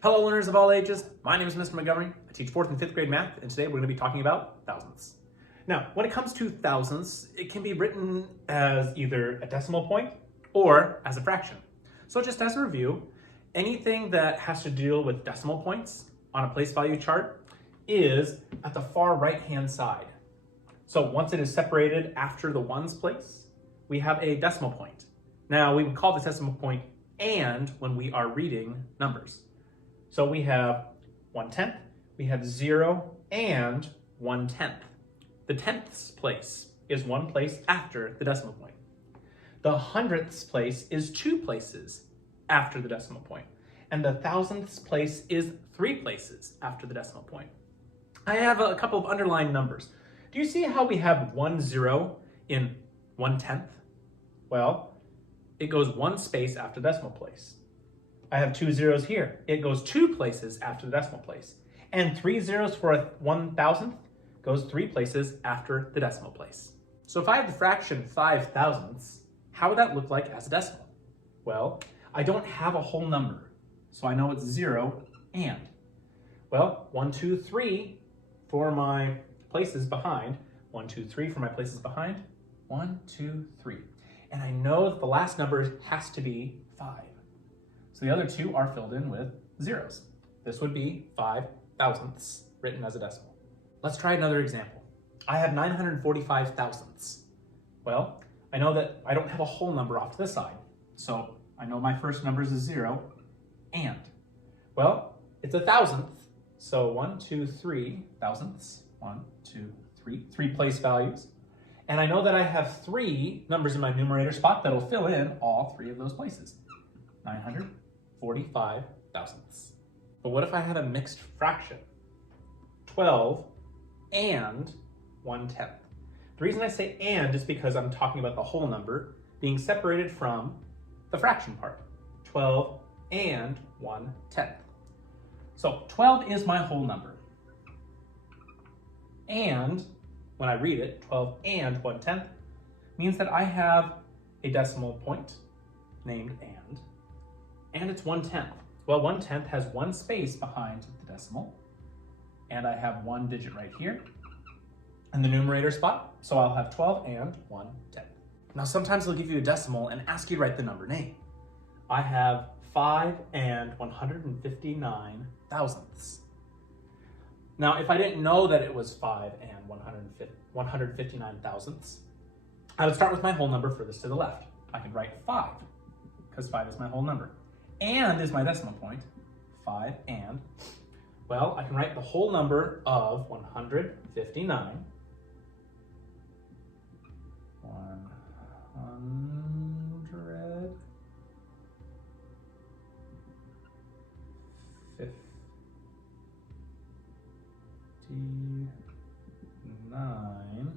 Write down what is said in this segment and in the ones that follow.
Hello learners of all ages, my name is Mr. Montgomery. I teach 4th and 5th grade math, and today we're going to be talking about thousandths. Now, when it comes to thousandths, it can be written as either a decimal point or as a fraction. So just as a review, anything that has to deal with decimal points on a place value chart is at the far right-hand side. So once it is separated after the ones place, we have a decimal point. Now, we would call this decimal point and when we are reading numbers. So we have 1/10, we have 0 and 1/10. The tenths place is one place after the decimal point. The hundredths place is 2 places after the decimal point. And the thousandths place is 3 places after the decimal point. I have a couple of underlying numbers. Do you see how we have 1 0 in 1/10? Well, it goes 1 space after the decimal place. I have 2 zeros here. It goes 2 places after the decimal place. And 3 zeros for a 1,000th goes 3 places after the decimal place. So if I have the fraction 5 thousandths, how would that look like as a decimal? Well, I don't have a whole number, so I know it's 0 and. Well, 1, 2, 3 for my places behind. 1, 2, 3 for my places behind. 1, 2, 3. And I know that the last number has to be 5. So the other 2 are filled in with zeros. This would be 5 thousandths written as a decimal. Let's try another example. I have 945 thousandths. Well, I know that I don't have a whole number off to the side. So I know my first number is a 0 and. Well, it's a thousandth. So 1, 2, 3 thousandths. 1, 2, 3. 3 place values. And I know that I have 3 numbers in my numerator spot that'll fill in all 3 of those places. 945 thousandths. But what if I had a mixed fraction? 12 and 1/10. The reason I say and is because I'm talking about the whole number being separated from the fraction part. 12 and 1/10. So 12 is my whole number. And when I read it, 12 and 1/10 means that I have a decimal point named and it's 1/10. Well, 1/10 has 1 space behind the decimal, and I have 1 digit right here in the numerator spot, so I'll have 12 and 1/10. Now, sometimes they'll give you a decimal and ask you to write the number name. I have 5 and 159 thousandths. Now, if I didn't know that it was 5 and 159 thousandths, I would start with my whole number furthest to the left. I could write 5, because 5 is my whole number. And is my decimal point, 5 and. Well, I can write the whole number of 159. 159.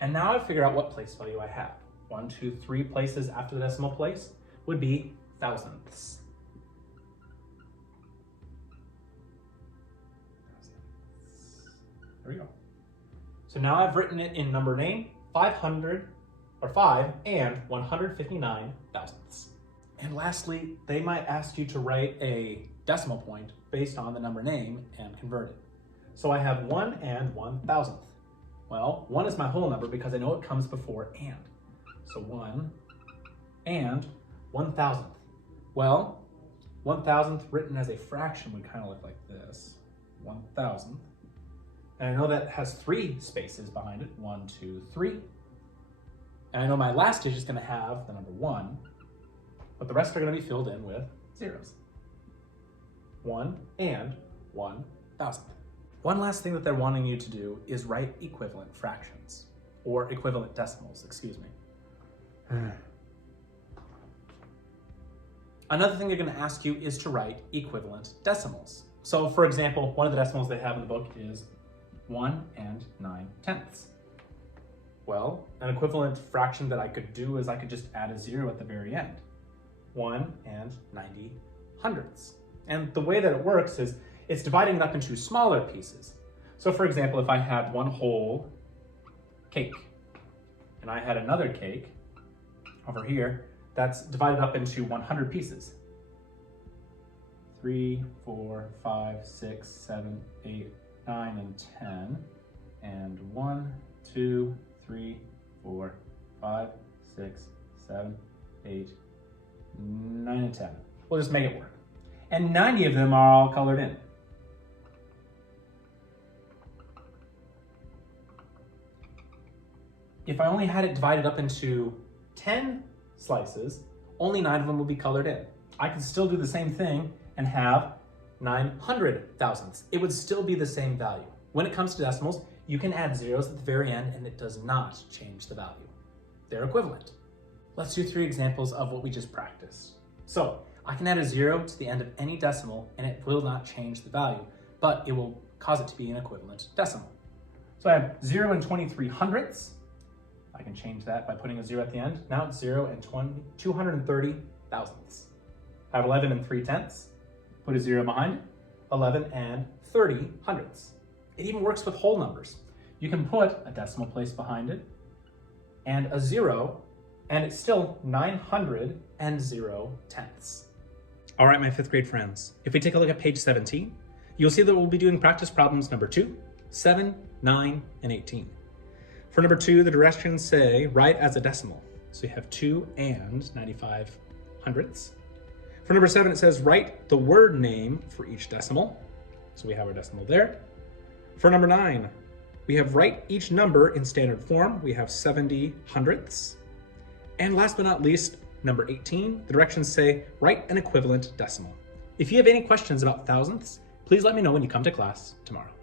And now I figure out what place value I have. 1, 2, 3 places after the decimal place would be thousandths. There we go. So now I've written it in number name, 5 and 159 thousandths. And lastly, they might ask you to write a decimal point based on the number name and convert it. So I have 1 and 1,000th. Well, 1 is my whole number because I know it comes before and. So 1 and 1,000th. Well, 1,000th written as a fraction would kind of look like this. 1,000th. And I know that has 3 spaces behind it. 1, 2, 3. And I know my last digit is going to have the number 1, but the rest are going to be filled in with zeros. 1 and 1,000th. One last thing that they're wanting you to do is write equivalent fractions, or equivalent decimals, excuse me. Another thing they're going to ask you is to write equivalent decimals. So for example, one of the decimals they have in the book is 1 and 9/10. Well, an equivalent fraction that I could do is I could just add a 0 at the very end. 1 and 90 hundredths. And the way that it works is it's dividing it up into smaller pieces. So for example, if I had one whole cake and I had another cake over here that's divided up into 100 pieces. 3, 4, 5, 6, 7, 8, 9, and 10. And 1, 2, 3, 4, 5, 6, 7, 8, 9, and 10. We'll just make it work. And 90 of them are all colored in. If I only had it divided up into 10 slices, only 9 of them will be colored in. I could still do the same thing and have 900 thousandths. It would still be the same value. When it comes to decimals, you can add zeros at the very end and it does not change the value. They're equivalent. Let's do 3 examples of what we just practiced. So I can add a 0 to the end of any decimal and it will not change the value, but it will cause it to be an equivalent decimal. So I have 0 and 23 hundredths. I can change that by putting a 0 at the end. Now it's 0 and 230 thousandths. I have 11 and 3 tenths. Put a 0 behind it. 11 and 30 hundredths. It even works with whole numbers. You can put a decimal place behind it and a 0, and it's still 900 tenths. All right, my 5th grade friends, if we take a look at page 17, you'll see that we'll be doing practice problems number 2, 7, 9, and 18. For number 2, the directions say write as a decimal. So you have 2 and 95 hundredths. For number 7, it says write the word name for each decimal. So we have our decimal there. For number 9, we have write each number in standard form. We have 70 hundredths. And last but not least, number 18, the directions say write an equivalent decimal. If you have any questions about thousandths, please let me know when you come to class tomorrow.